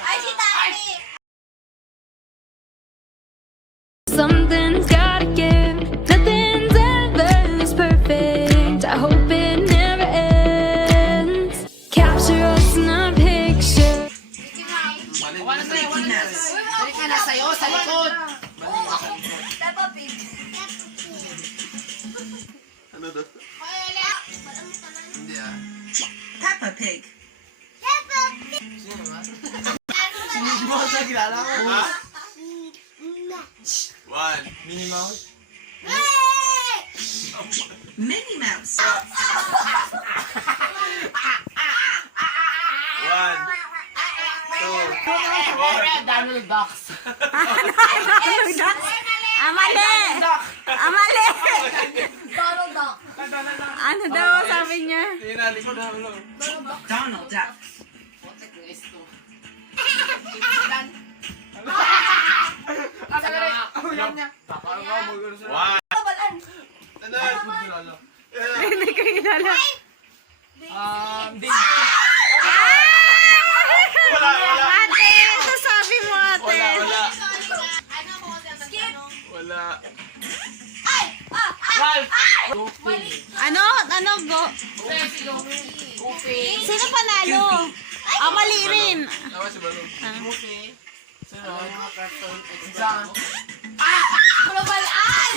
Ay, si Tani! Something's gotta give. Nothing's ever is perfect. I hope it never ends. Capture us in a picture. Wala na. Balik ka na sa'yo, sa likod. Peppa Pig. Ano daw? Hindi ah. Peppa Pig. Peppa Pig! Hindi mo sa kilala ko. Ha? One. Minnie Mouse. Minnie Mouse. One. Two. Donald Ducks. Amali! Amali! Donald Duck. Ano daw sabi niya? Tinali ko na ulo. Donald Duck. One. Kabalan. Ano? Hindi ko kilala. Wala, wala. Ate, ito sabi mo ate. Wala. Skip. Wala. Ay! Ralph. Ano? Ano go? Sino panalo? Ah, mali rin. Tama si Balong. Sino? Isa. Kabalan!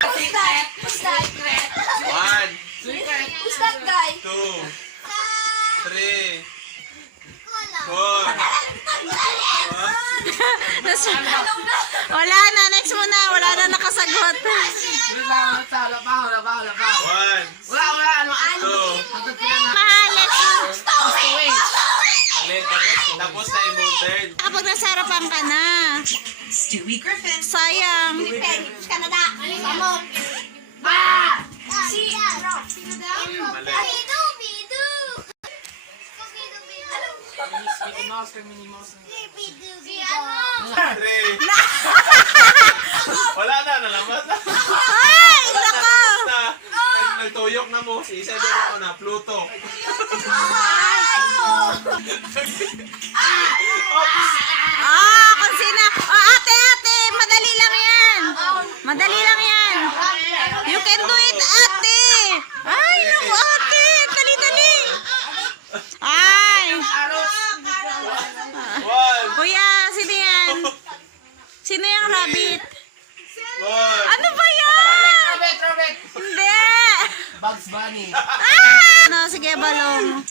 Who's that? Who's that? One. Who's that guy? Two. Three. Four. Wala na, next mo na. Wala na nakasagot. Wala pa. One. Wala. Two. Mahal, let's go. Alin, tapos na emoted. Kapag nasa harapan ka na. Stewie Griffin. Sayang. Canada. Samo. Si... Sino daw? Mali. Bidu! Bidu! Mickey Mouse kag Minnie Mouse. Si ano? Three. Wala na, nalaman na. Ay, nako. Na, nagtuyok na mo. Si isa doon ako na, Pluto. Kung sino. Ate, madali lang yan. Madali lang yan. You can do it, ate. Ay, naku, ate. Dali. Ay. One. Kuya, sino yan? Sino yung rabbit? One. Ano ba yan? Robert. Hindi. Bugs Bunny. Ano, sige, balong.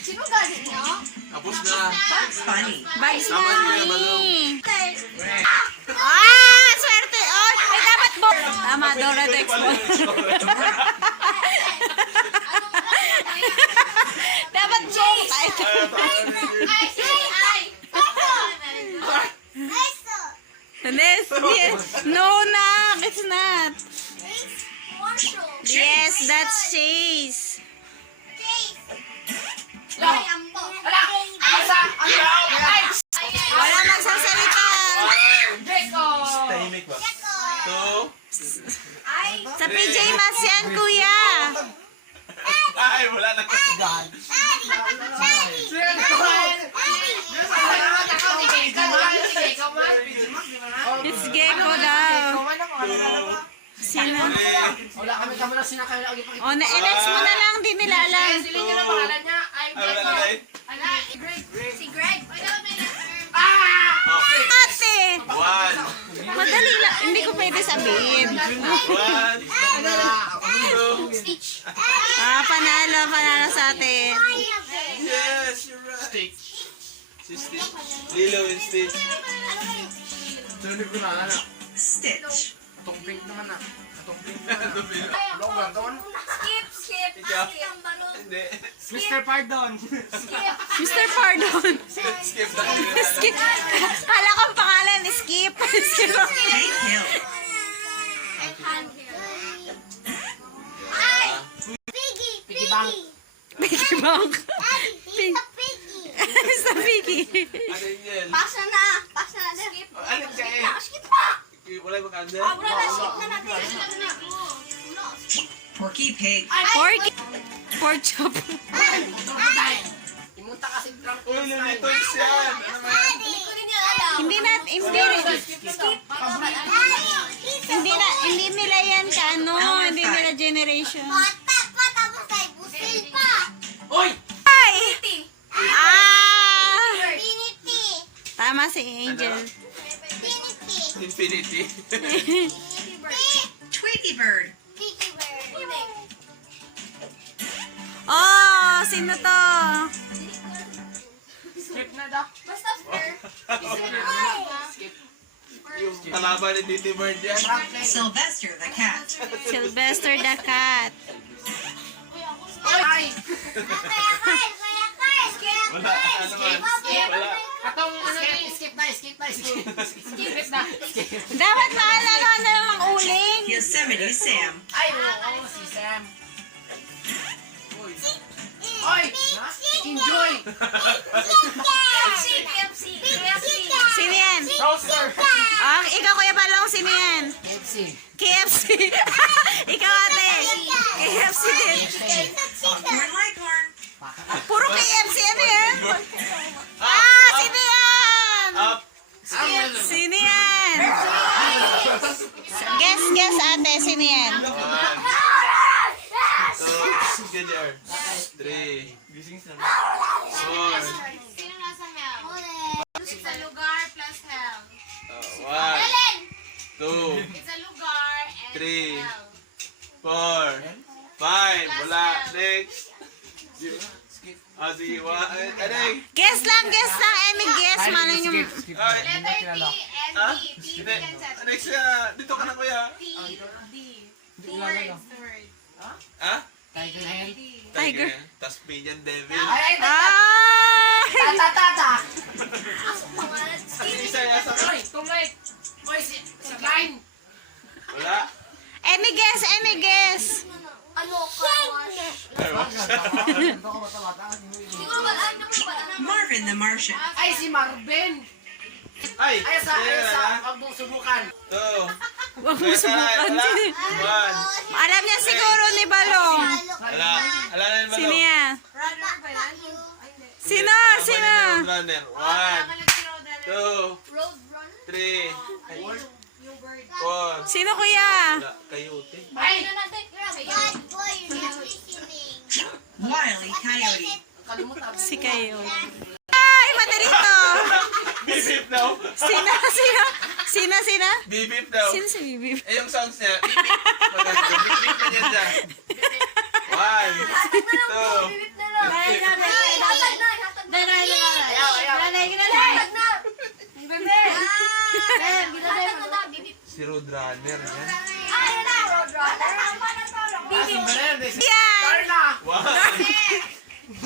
Sino galing niyo? Tapos na. Funny. Bugs Tama niyo, balong. Bunny. Swerte. Oh, ay, dapat bo. Tama, Dora the Explorer. Dapat joke. Yes. No, nak. It's not. Yes, that's cheese. Wala magsasalita. Tahimik ba? Two. Sa PJ Masks yan, kuya. Ay, wala na. It's gecko daw. Sino? Wala kami na sinakay lagi pa. O, next mo na lang, di nila alam. Sila niya na pangalan niya. Ay, wala na tayo. Si Greg. Ate! One. Madali lang. Hindi ko pwede sabihin. One. Two. Panalo sa atin. Yes, you're right. Si Stitch. Lilo and Stitch. Tunog ko na anak. Stitch. Atong pink naman na. Atong pink naman. Vlog lang doon. Skip. Ikaw. Skip. Hindi. Mr. Pardon. Skip. Mr. Pardon. Skip na. Skip. Kala kong pangalan, skip. Skip. Hank Hill. Piggy bank. Piggy bank. Tita Piggy. Mr. Piggy. Ano yun? Pasa na. Skip. Alin ka eh? Skip na. Wala yung mag-under? Wala na. Skip na natin. Porky Pig. Pork. Pork chop. Punta kasi drunk. Uy, Looney Tunes yan. Ano ba yan? Hindi ko rin yan alam. Hindi nila yan hindi nila generation. Bata pa, tapos ay busil pa. Uy! Ay! Titi. Infinity. Tama si Angel. Infinity. Infinity. Tweety bird. Titi bear. Hindi. Oh, sino to? Skip na daw. Basta bear. Skip. Yung kalaban ni Titi Bird yan. Sylvester the cat. Sylvester the Cat. Ay! Kaya Kyle. Wala. Ano ba? Wala. Atong ano skip na. Skip na. Dapat maalala na lang ang uling. Yosemite Sam. Ay, oo, si Sam. Oy! Enjoy! KFC. Sino yan? Roaster! Ikaw Kuya Balong, sino yan? KFC. KFC. Ikaw ate. KFC din. Corn Leghorn. Puro KFC, ano yan? Sino yan? Up. Sino yan? Guess ate, sino yan? Ganyan. 3. Gising sa 4. Sino nasa hell? It's a lugar plus hell. 1. 2. It's a lugar and 3. hell. 4. 5. Wala. Next. Sige. Aday. Guess lang. Any guess, malay nyo. Ay. Letter T and Ha? D. T Hindi. can set. Next na. Dito ka na kuya. T, D. Two words. Ha? Tiger Hen. Tiger. Tasmanian Devil. Ay! Ay! Tata! Kasi isa yan sa... Oy! Kumait! Oy! Si Klein! Wala. Any guess. Ano? Car wash. Hindi ko naman alam naman ba? Marvin the Martian. Ay, si Marvin! Ay! Ay, sa pagsubukan. 2. Huwag mo subukan. 1. Alam niya siguro ni Balong. Wala. Wala na yung Sino balong. yan? Runner ba yan? Sino? Runner. 1. 2. Road runner? 3. Yung bird. 4. Sino kuya? Wala. Kayote. Ay! Ano natin? Bad boy, you're not listening. Wile E. Coyote. Kalimutan. Si kayo. Ay, madali to. Bibip daw. Sino? Bibip daw. Sino si Bibi? Eh, yung sounds niya. Bibip. Maganda. Bibip na niya dyan. 1. 2. Bibip na lang. Hatag na. Bibip. Si Roadrunner. Yan. Ay, na. Road runner. Bibip. Yan! Darna! 1. 2.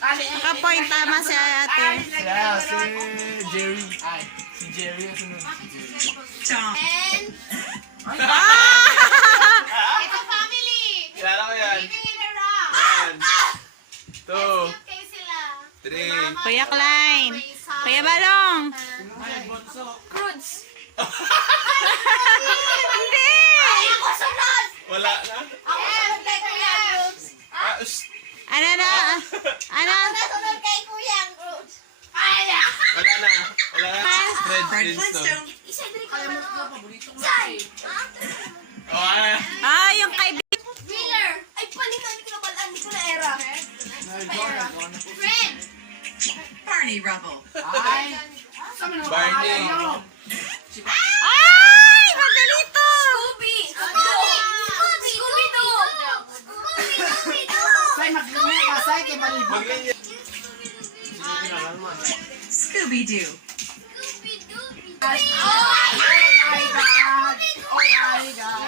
Naka-point tama si ate. si Jerry. Ay. Si Jerry ang sunod. Tom. And it's a family. Kilala ko yan. Living in a rock. 1. 2. Kayo sila. 3. Kuya Klein. Kuya Balong. Crudes. Hindi! Ako sunod. Wala na. Ako sunod kay Kuya Crudes. Ano na? Ano? Sunod kay Kuya Crudes. Ay! Wala na. Wala na. Fred Fred Flintstone. Flintstone. Isa din ko Kaya mo na. ito paborito ko Say! kasi. Oh, Yung kaibigan. Wheeler! Ay, palitan ko na balaan. Hindi ko na era. Fred! Barney Rubble. Ay! Saan mo Barney. naman? Ay! Madali to! Scooby! Scooby-Doo! Scooby-Doo! Say, mag-lumay ka, say, kay Malibog. Maganda. Scooby-Doo. Scooby-Doo! Oh my God! Oh my God!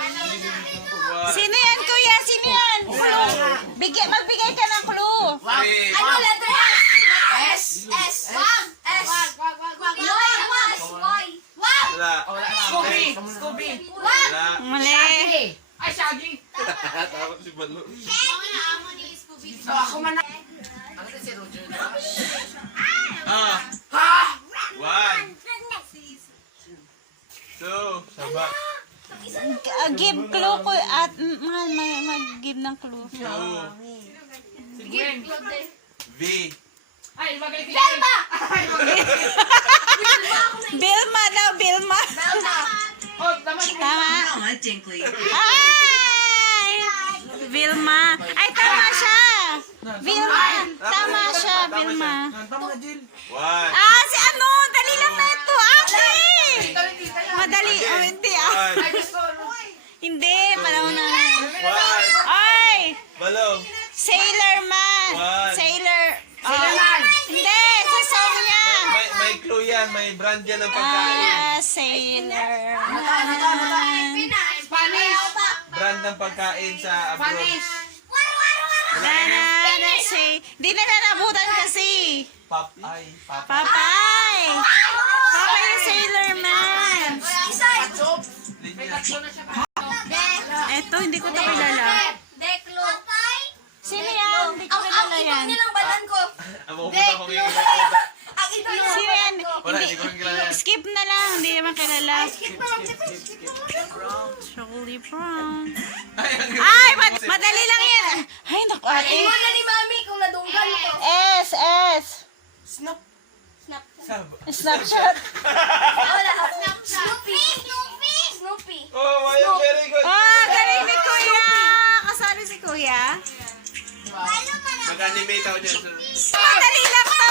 Sino yan, kuya? Sino yan? Clue. Magbigay ka ng clue. Three. Ano, letter S? S. Wag! S. Wag! Y. Wala. Scooby! Scooby! Wag! Wala. Mali. Shaggy! Ay, Shaggy! Takot si Balo. Amo ni Scooby-Doo. So, ako man na... Ano na si Roger? Ah. Ha? 1. 2. Saba. Give clue ko at mag-give ng clue. 2. V. Ay, magaling ka. Belma! Vilma daw, Vilma. Oh, tama. Tama. Mama Dinkley. Ay! Vilma. Ay, tama siya. Vilma. Tama siya, Vilma. Tama na, Jill. 1. Ah, si ano? Dali lang na ito. Ate! Madali. Oh, hindi ah. 1. Hindi, panahon na. 1. Ay! Balong. Sailor Man. One. Sailor. Sailor Man. Hindi, sa song niya. May clue yan. May brand yan ng pagkain. Ah, Sailor Man. Spanish. Brand ng pagkain sa abroad. Spanish. Banana say. Di na nanabutan kasi. Popeye. Papay. Papay yung Sailor Man. May tatlo na siya. Eto, hindi ko to kilala. Deklo. Sino yan? Hindi ko kilala yan. nilang badan ko. Ang pupunta ko ngayon. Ang ito nilang Sino yan? Wala, hindi ko rin kilala yan. Skip na lang. Hindi naman kilala. Skip na lang. Chocolate Brown. Ay, Ay, madali lang yan. Ay, naku ate. Iwan na ni Mami kung nadunggan ko. S. Snap. Snapchat. Wala. Snoopy. Snoopy. Oh, Maya, very good. Oh, galing ni Kuya. Kasali si Kuya. Mag-animate ako dyan. Madali lang to.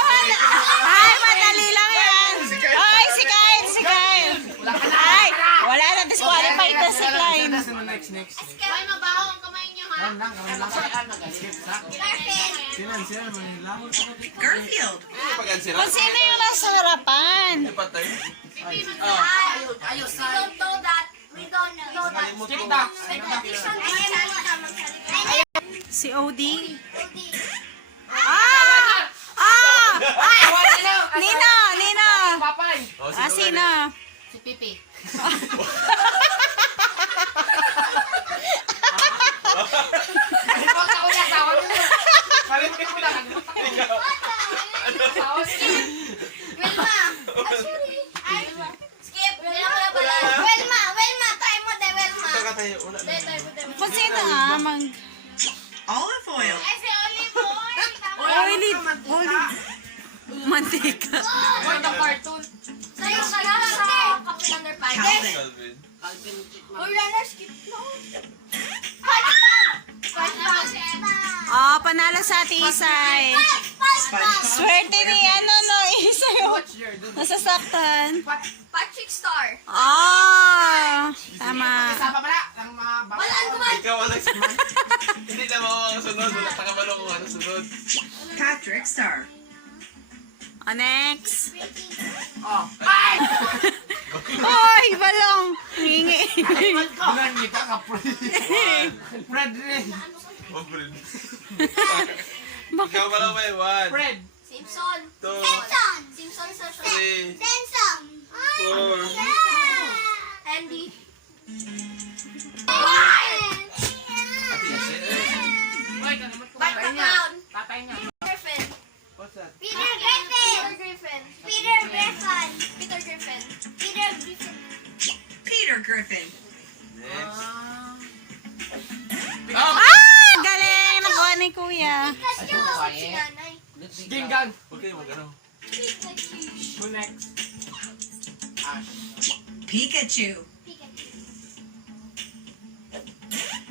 Ay, madali lang yan. Ay, si Kyle. Ay, wala na. Disqualified na si Kyle. Next. Ay, mabaho ang kamay niyo, ha? Kamay lang. Skip, sak. Sinan, Manila. Garfield. Pag-answer Kung sino yung nasa harapan. patay. We don't know that. We don't know that. Skip na. Si OD. Ah! Nino. Papay. Oh, Ah, sino? Si Pipi. Ipag ako niya, tawag niyo. Kalimutin mo na. Wilma. Skip. Wilma. Try mo de, Wilma. Kakatayo. Wala na. Try mo de. Kung sino nga, Olive oil. Ay, si Olive Oil. Oily. Mantika. Boy, the cartoon. Sa'yo ka lang sa Captain Underpants. Calvin. Uy, runner, skip na. Oh, panalo sa Tisay. Swerte ni no, Isay. Nasasaktan. Patrick Star. Oh, tama. Kasama pala ng mga Walaan ko man. Ikaw walang sunod. Hindi na mo ang sunod. Wala takabalo kung ano sunod. Patrick Star. Oh, next. Oh. Ay! Oy, balong. Hingi. Bulan kita ka, Fred rin. Oh, Fred. Ikaw pala may 1, Fred. Simpson. 2, Simpson sa show. 3, Simpson. 4. Andy. Boy, kanimot ko. Bart the Clown. Tatay niya. Griffin. What's that? Peter Griffin. Peter Griffin. Peter Griffin. Peter Griffin. Peter Griffin. Next. Ah, galing. Nakuha ni Kuya. Pikachu. Si nanay. Gingan. Huwag kayo mag-ano. Pikachu. Who next? Pikachu.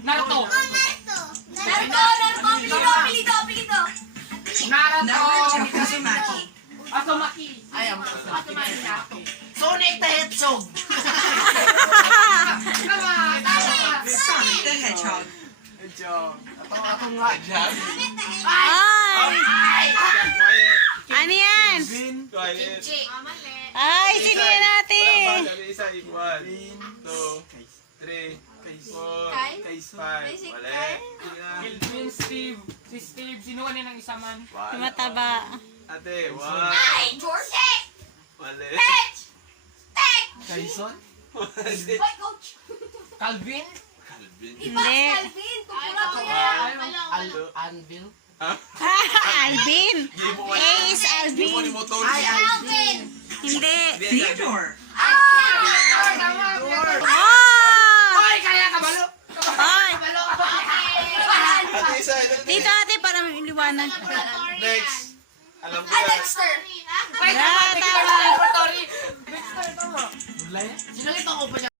Naruto. Naruto. Apelido. Naruto. Naruto Uzumaki. Atomaki. Ay, ang Atomaki. Sonic the Hedgehog. Tama. Sonic the Hedgehog. Hedgehog. Atong nga. Jam. Ay, Quiet. ano yan? Vin. Quiet. Ay, sino yan natin? Wala pa. Isa. 1, 2, 3, 4, 5. Mali. Sige na. Kelvin, Steve. Si Steve. Sinuha niya ng isa man. Yung mataba. Ate, 1. Ay, George. Mali. Tyson. Mali. Boy, coach. Calvin. Calvin. Iba si Calvin. Pupula ko yan. Anvil. Ha? Alvin. Hindi mo A is Hindi mo Alvin. ni mo tol. Calvin. Hindi. Theodore. Oh! Ay, kaya kabalo. Ay! Ate, isa. Dito ate, para liwanag. Wala. Next. Alam ko yan. Tama. Sinulito ko pa siya.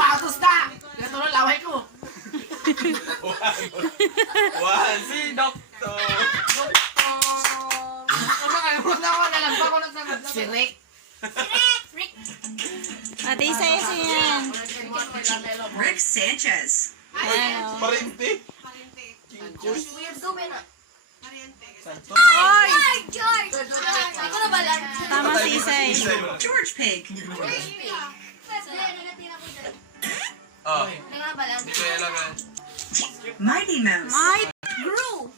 Patos na! Tinatulong laway ko. One. Si Doktor. Si Rick. Ate Isa yan. Rick Sanchez. Ano? Parinti. Santos. Oy! Ikaw na ba lang? Tama si Isay. George Pig. Oh. Ikaw na ba lang? Hindi ko alam yan. Mighty Mouse. Ay! Guru!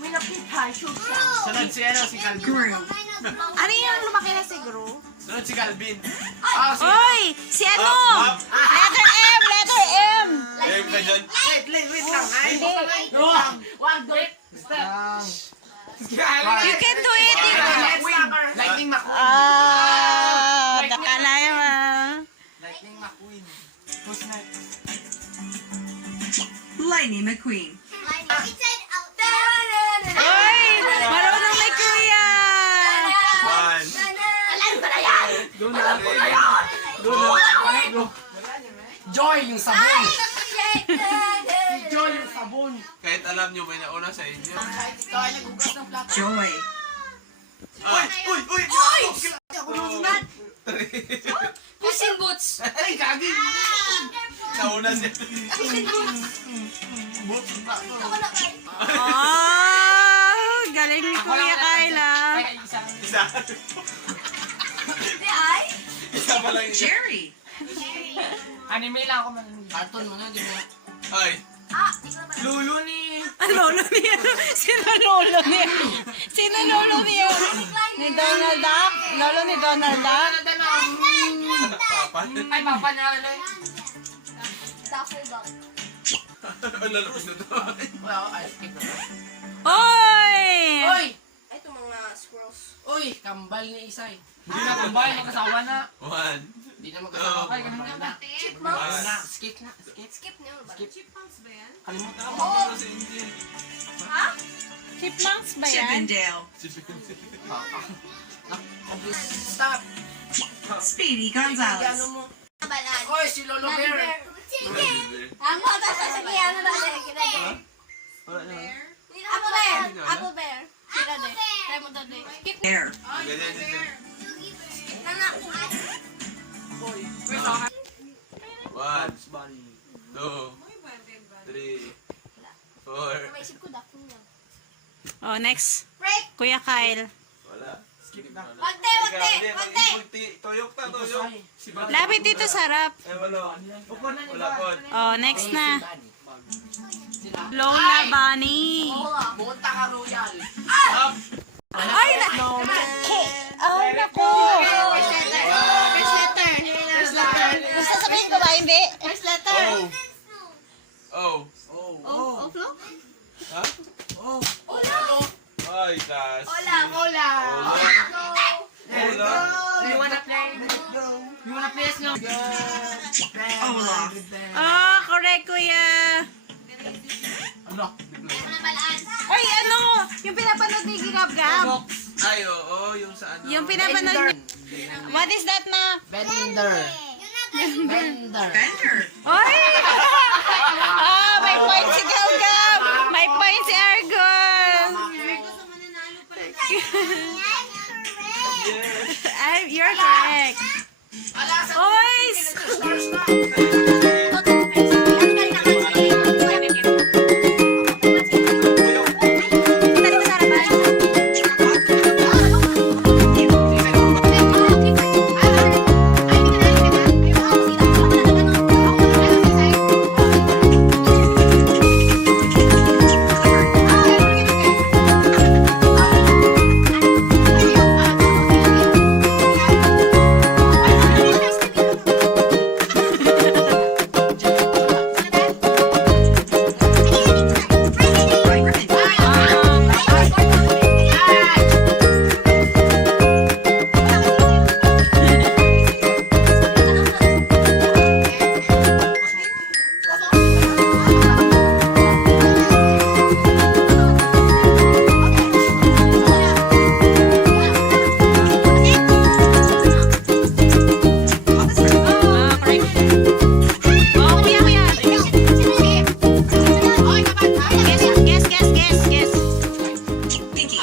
May napita, shoot siya. Sunod si ano, si Calvin. Gru. Ano yung lumaki na si Gru? Sunod si Calvin. Oy! Si ano? Map. Letter M! Letter M! Game ka dyan. Wait lang. Ay, wag, do it. You can do it! Lightning McQueen. Baka na yun. Lightning McQueen. Who's next? Lightning McQueen. Oy! Marunong may kuya! One. Alam ko na yan! Joy, yung sabon. Joy, yung sabon. Kahit alam nyo, may nauna sa inyo. Ikaw ay nagugas ng plato. Joy. Uy! Fishing boots! Ay, gagi. Nauna siya. Ako na kayo. Oh! Galing ni Kuya Kyla. Isa. Hindi ay? Isa pa lang yun. Jerry. Anime lang ako man. Cartoon mo na, di ba? Ay. Ikaw na ba lang? Lulu ni... Ang lolo niya. Sino lolo niya? Sino lolo niya? Ni Donald Duck? Lolo ni Donald Duck? Papa. Ay, papa na ulit. Duffel bag. Ang lalapit na doon. Wala ako, ay, skip na. Oy! Oy! Ay, itong mga squirrels. Uy, kambal ni Isay. Hindi na kambal, magkasawa na. One. Hindi na magkasawa. Oh. Ay, ganun na. Chipmunks. Na, skip na. Skip niyo ba? Kalimutan ako. Ano si Indy? Chipmunks ba yan? Chippendale. Stop. Speedy Ano Gonzalez. mo? Balan. Oy, si Lolo Bear. Ang mga sasagihan na dali. Wala na. Apple bear. Apple bear. Kira de. Try mo dali. Skip Bear. Ganyan din. na nga. One. Two. Three. Four. Maisip ko dakong niya. Oh, next. Break. Kuya Kyle. Wala. Skip na. Wagte, wagte. Tuyok na, tuyok. Lapit dito sa harap. Eh, wala. Upo na ni Wala po. Oh, next na. Lola Bunny. Punta ka, Royal. Up. Ay, na! Ay, naku! First letter. First letter. Gusto sabihin ko ba? Hindi. First letter. Oh. Oh, flo? Ha? Ola. Ay, tas. Ola. Ola. Wala. You wanna play? You wanna play snow? Olaf. Oh, correct, kuya. Ano? Ay, ano? Yung pinapanood ni Gigab-Gab. Ay, oo, yung sa ano. Yung pinapanood ni... What is that na? Bender. Bender. Bender. Oy! Ah, may point si Gab-Gab. May point si Argon. You're correct. Oy,